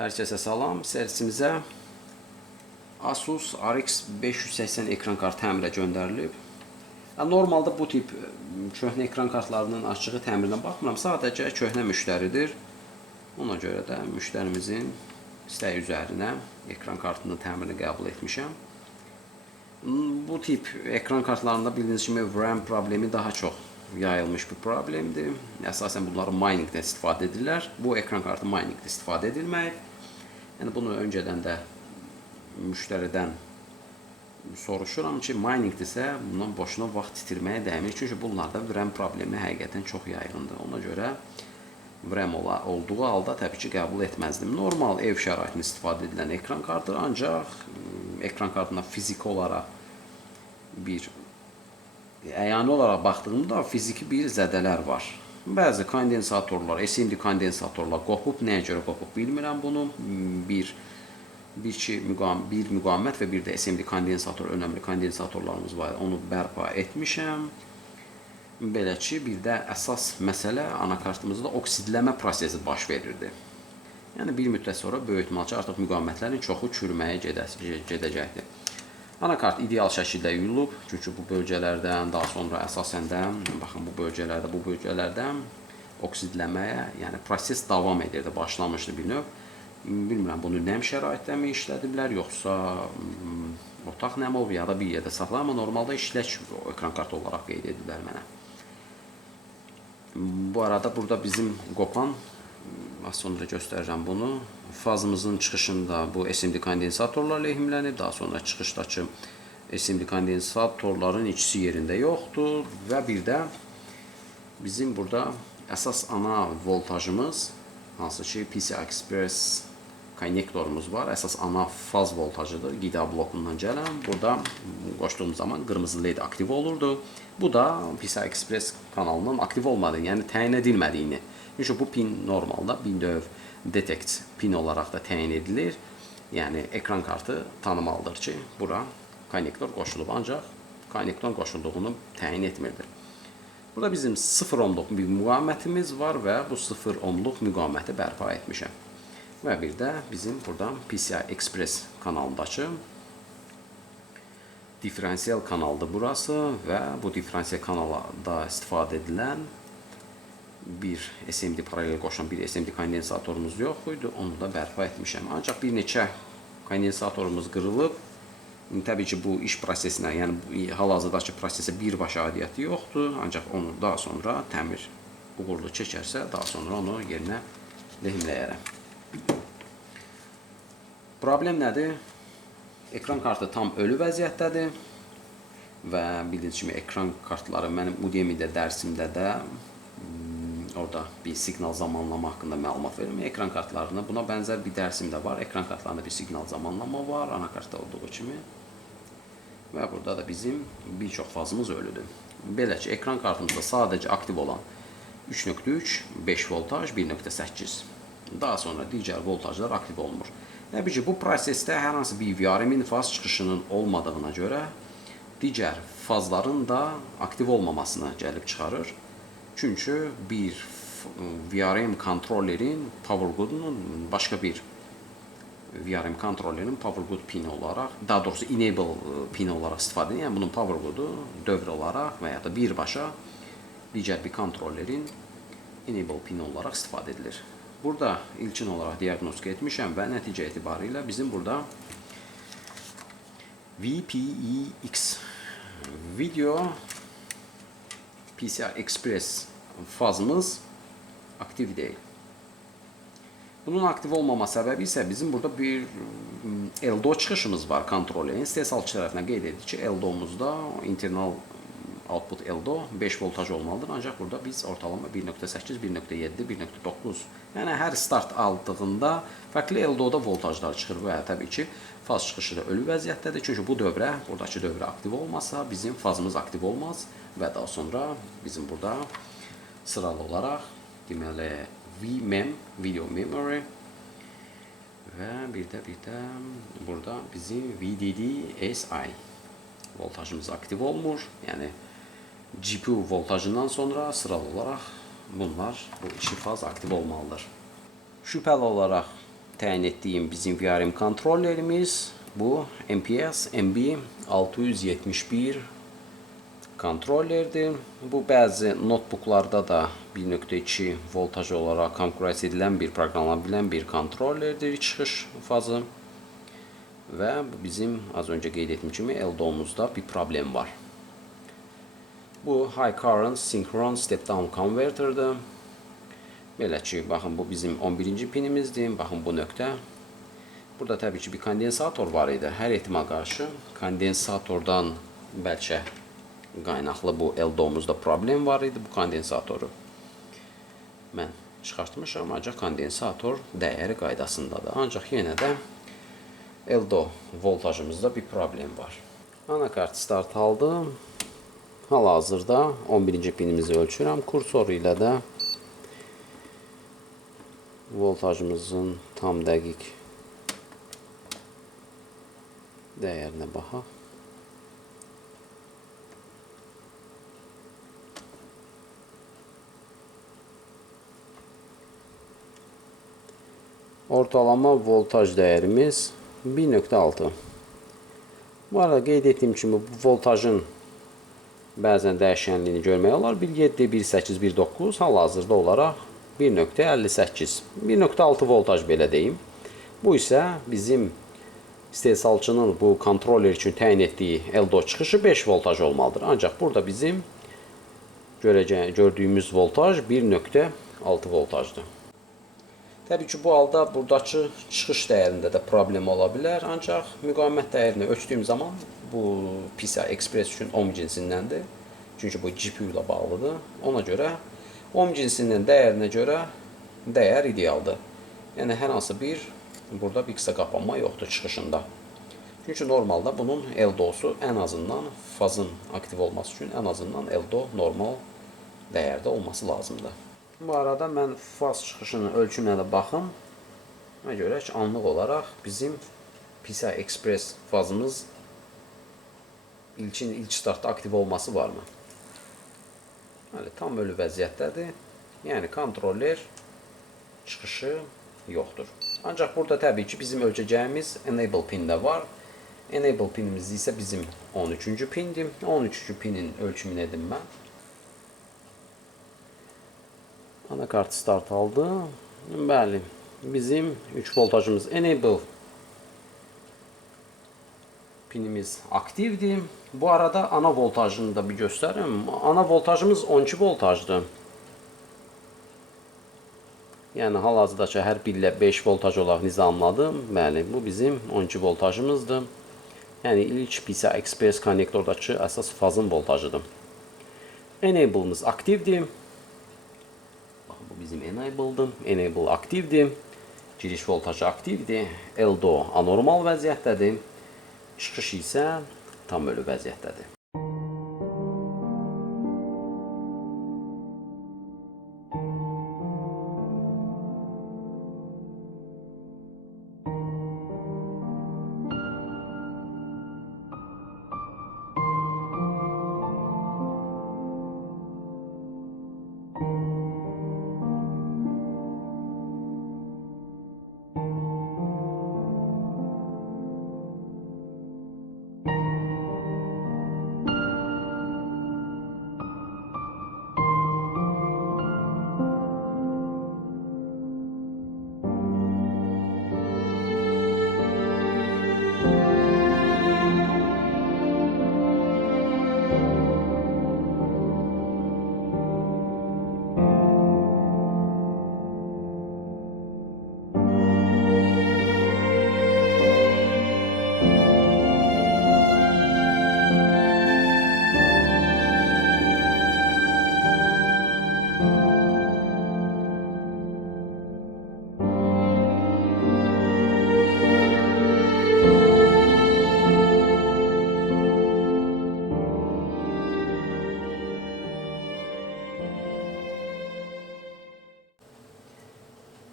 Hər kəsə salam. Servisimizə Asus RX 580 ekran kartı təmirə göndərilib. Normalda bu tip köhnə ekran kartlarının açığı təmirinə baxmıram. Sadəcə köhnə müştəridir. Ona görə də müştərimizin istəyi üzərinə ekran kartının təmirini qəbul etmişəm. Bu tip ekran kartlarında bildiyiniz kimi RAM problemi daha çox yayılmış bir problemdir. Əsasən bunları miningdə istifadə edirlər. Bu ekran kartı miningdə istifadə edilməyib. Yəni bunu öncədən də müştəridən soruşuram ki, miningdirsə bundan boşuna vaxt itirməyə dəymir. Çünki bunlarda RAM problemi həqiqətən çox yayğındır. Ona görə RAM olduğu halda təbii ki qəbul etməzdim. Normal ev şəraitində istifadə edilən ekran kartı, ancaq ekran kartına fiziki olaraq əyani olaraq baxdığımda fiziki bir zədələr var. Bəzi kondensatorlar, SMD kondensatorlar qopub, nəyə görə qopub bilmirəm bunu. Bir müqavimət və bir də SMD kondensator, önəmli kondensatorlarımız var. Onu bərpa etmişəm. Belə ki, bir də əsas məsələ anakartımızda oksidləmə prosesi baş verirdi. Yəni bir müddət sonra böyük ehtimalca artıq müqavimətlərin çoxu çürüməyə gedəcəkdir. Anakart ideal şəkildə yuyulub, çünki bu bölgələrdən, daha sonra əsasən də, baxın bu bölgələrdən oksidləməyə, yəni proses davam edirdi, başlamışdı bir növ. Bilmirəm, bunu nəm şəraitdəmi işlədiblər, yoxsa otaq nəmov ya da bir yerdə saxlar, amma normalda işlək ekran kartı olaraq qeyd ediblər mənə. Bu arada burada bizim qopan, az sonra göstərəcəm bunu. Fazımızın çıxışında bu SMD kondensatorlar lehimlənib, daha sonra çıxışdakı SMD kondensatorların ikisi yerində yoxdur və bir də bizim burada əsas ana voltajımız, hansı ki PCI Express konnektorumuz var, əsas ana faz voltajıdır, qida blokundan gələn. Burada qoşduğumuz zaman qırmızı LED aktiv olurdu. Bu da PCI Express kanalının aktiv olmadığını, yəni təyin edilmədiyini. Çünki bu pin normalda bir növ detect pin olaraq da təyin edilir. Yəni ekran kartı tanımalıdır ki, bura konnektor qoşulub, ancaq konnektor qoşulduğunu təyin etmirdir. Burada bizim 0 ohmluq bir müqavimətimiz var və bu 0 ohmluq müqaviməti bərpa etmişəm. Və bir də bizim burada PCI Express kanalındakı diferensial kanaldır burası və bu diferensial kanalda istifadə edilən bir SMD paralel qoşan bir SMD kondensatorumuz yox idi, onu da bərpa etmişəm. Ancaq bir neçə kondensatorumuz qırılıb. Təbii ki, bu iş prosesinə, yəni hal-hazırdakı prosesə birbaşa aidiyyəti yoxdur, ancaq onu daha sonra təmir uğurlu keçərsə, daha sonra onu yerinə lehimləyərəm. Problem nədir? Ekran kartı tam ölü vəziyyətdədir və bildiyiniz kimi ekran kartları mənim Udemy-də dərsimdə də orada bir siqnal zamanlama haqqında məlumat verim. Ekran kartlarında buna bənzər bir dərsim də var. Ekran kartlarında bir siqnal zamanlama var, anakartda olduğu kimi. Və burada da bizim bir çox fazımız ölüdür. Belə ki, ekran kartımızda sadəcə aktiv olan 3.3, 5 voltaj, 1.8. Daha sonra digər voltajlar aktiv olmur. Təbii ki, bu prosesdə hər hansı bir VRM-in faz çıxışının olmadığına görə digər fazların da aktiv olmamasına gəlib çıxarır. Çünki bir VRM kontrollerin PowerGood'un başqa bir VRM kontrollerin PowerGood pini olaraq, daha doğrusu enable pini olaraq istifadə edir. Yəni bunun PowerGood'u dövr olaraq və ya da birbaşa digər bir kontrollerin enable pini olaraq istifadə edilir. Burada ilkin olaraq diaqnostika etmişəm və nəticə etibarilə bizim burada VPEX Video PCI Express fazımız aktiv deyil. Bunun aktiv olmama səbəbi isə bizim burada bir LDO çıxışımız var kontrollerin. İstehsalçı tərəfindən qeyd edir ki, LDO-muzda internal output LDO 5 voltaj olmalıdır. Ancaq burada biz ortalama 1.8, 1.7, 1.9, yəni hər start aldığında fərqli LDO-da voltajlar çıxır və təbii ki, faz çıxışı da ölü vəziyyətdədir. Çünki bu dövrə, buradakı dövrə aktiv olmasa bizim fazımız aktiv olmaz və daha sonra bizim burada sıralı olaraq deməli VMEM, Video Memory və bir də burada bizim VDD-SI voltajımız aktiv olmur. Yəni GPU voltajından sonra sıralı olaraq bunlar, bu iki faz aktiv olmalıdır. Şübhəli olaraq təyin etdiyim bizim VRM kontrollerimiz bu MPS MB671 kontrollerdir. Bu bəzi notebooklarda da 1.2 voltaj olaraq konfigurasiya edilən bir proqramlanabilən bir kontrollerdir çıxış fazı. Və bizim az öncə qeyd etdiyim kimi LDO-muzda bir problem var. Bu High Current Synchron Step Down Converter'dır. Belə ki, baxın bu bizim 11-ci pinimizdir. Baxın bu nöqtə. Burada təbii ki bir kondensator var idi. Hər ehtimal qarşı kondensatordan bəlkə qaynaqlı bu LDO-muzda problem var idi. Bu kondensatoru mən çıxartmışam, ancaq kondensator dəyəri qaydasındadır. Ancaq yenə də LDO voltajımızda bir problem var. Anakart start aldım. Hal-hazırda 11-ci pinimizi ölçürəm. Kursoru ilə də voltajımızın tam dəqiq dəyərinə baxaq. Ortalama voltaj dəyərimiz 1.6. Bu arada qeyd etdiyim kimi bu voltajın bəzən dəyişənliyini görmək olar. 1.7, 1.8, 1.9 hal-hazırda olaraq 1.58. 1.6 voltaj belə deyim. Bu isə bizim istehsalçının bu kontroller üçün təyin etdiyi LDO çıxışı 5 voltaj olmalıdır. Ancaq burada bizim gördüyümüz voltaj 1.6 voltajdır. Təbii ki, bu halda buradakı çıxış dəyərində də problem ola bilər. Ancaq müqavimət dəyərini ölçdüyüm zaman bu PCI Express üçün ohm cinsindəndir. Çünki bu GPU ilə bağlıdır. Ona görə ohm cinsindən dəyərinə görə dəyər idealdır. Yəni hər hansı bir burada bir qısa qapanma yoxdur çıxışında. Çünki normalda bunun LDO-su ən azından fazın aktiv olması üçün ən azından LDO normal dəyərdə olması lazımdır. Bu arada mən faz çıxışının ölçümünə də baxım. Ona görə ki, anlıq olaraq bizim PCI Express fazımız ilk startda aktiv olması varmı? Tam ölü vəziyyətdədir. Yəni kontroller çıxışı yoxdur. Ancaq burada təbii ki bizim ölçəcəyimiz enable pin də var. Enable pinimiz isə bizim 13-cü pindir. 13-cü pinin ölçümünü edim mən. Anakart start aldı. Bəli, bizim 3 voltajımız enable pinimiz aktivdir. Bu arada ana voltajını da bir göstərim. Ana voltajımız 12 voltajdır. Yəni hal-hazırdakı hər pillə 5 voltaj olaraq nizamladım. Bəli, bu bizim 12 voltajımızdır. Yəni ilk PCI Express konnektordakı əsas fazın voltajıdır. Enable'ımız aktivdir. Bu bizim enable'dır. Enable aktivdir. Giriş voltajı aktivdir. LDO anormal vəziyyətdədir. Çıxış isə tam ölü vəziyyətdədir.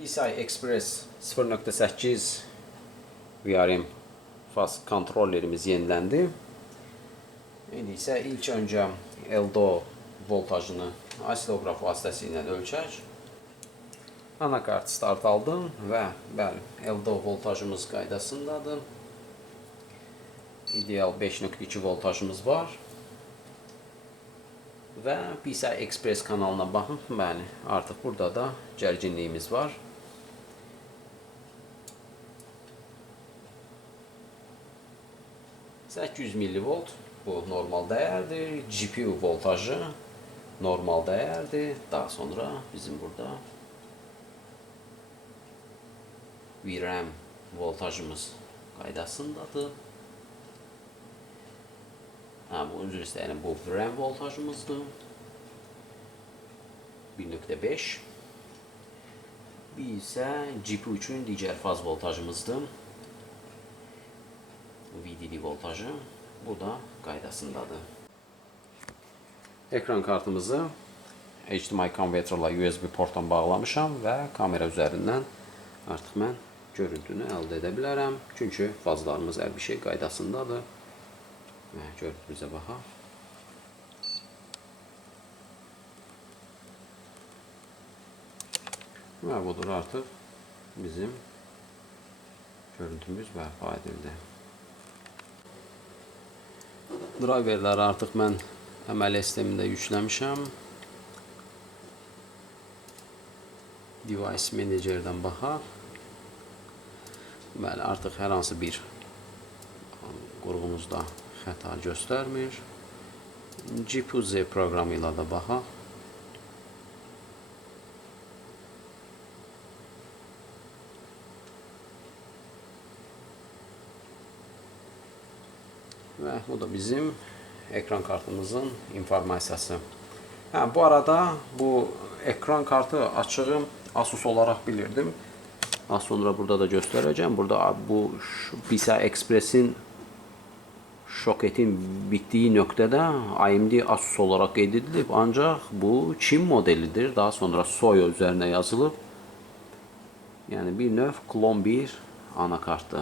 PCI Express 0.8 VRM faz kontrollerimiz yeniləndi. İndi isə ilk öncə LDO voltajını oscillograf vasitəsilə ölçək. Anakart start aldım və bəli, LDO voltajımız qaydasındadır. İdeal 5.2 voltajımız var. Və PCI Express kanalına baxın. Bəli, artıq burada da gərginliyimiz var. $800 mV bu normal dəyərdir. GPU voltajı normal dəyərdir. Daha sonra bizim burada VRAM voltajımız qaydasındadır. Bu üzr istəyirəm, bu VRAM voltajımızdır. 1.5. Bir isə GPU üçün digər faz voltajımızdır. VDD voltajı. Bu da qaydasındadır. Ekran kartımızı HDMI konverterlə USB portdan bağlamışam və kamera üzərindən artıq mən görüntünü əldə edə bilərəm. Çünki fazlarımız hər bir şey qaydasındadır. Görüntümüzə baxaq. Və budur artıq bizim görüntümüz bərpa edildi. Driverləri artıq mən əməli sistemində yükləmişəm. Device Manager'dan baxaq. Bəli, artıq hər hansı bir qurğumuzda xəta göstərmir. GPU-Z proqramı ilə də baxaq. Və bu da bizim ekran kartımızın informasiyası. Bu arada bu ekran kartı açığım Asus olarak bilirdim. Az sonra burada da göstereceğim. Burada bu PCI Express'in soketin bittiği noktada AMD Asus olarak qeyd edilib. Ancaq bu Çin modelidir. Daha sonra Soyo üzerine yazılıb. Yani bir növ klon bir anakartdır.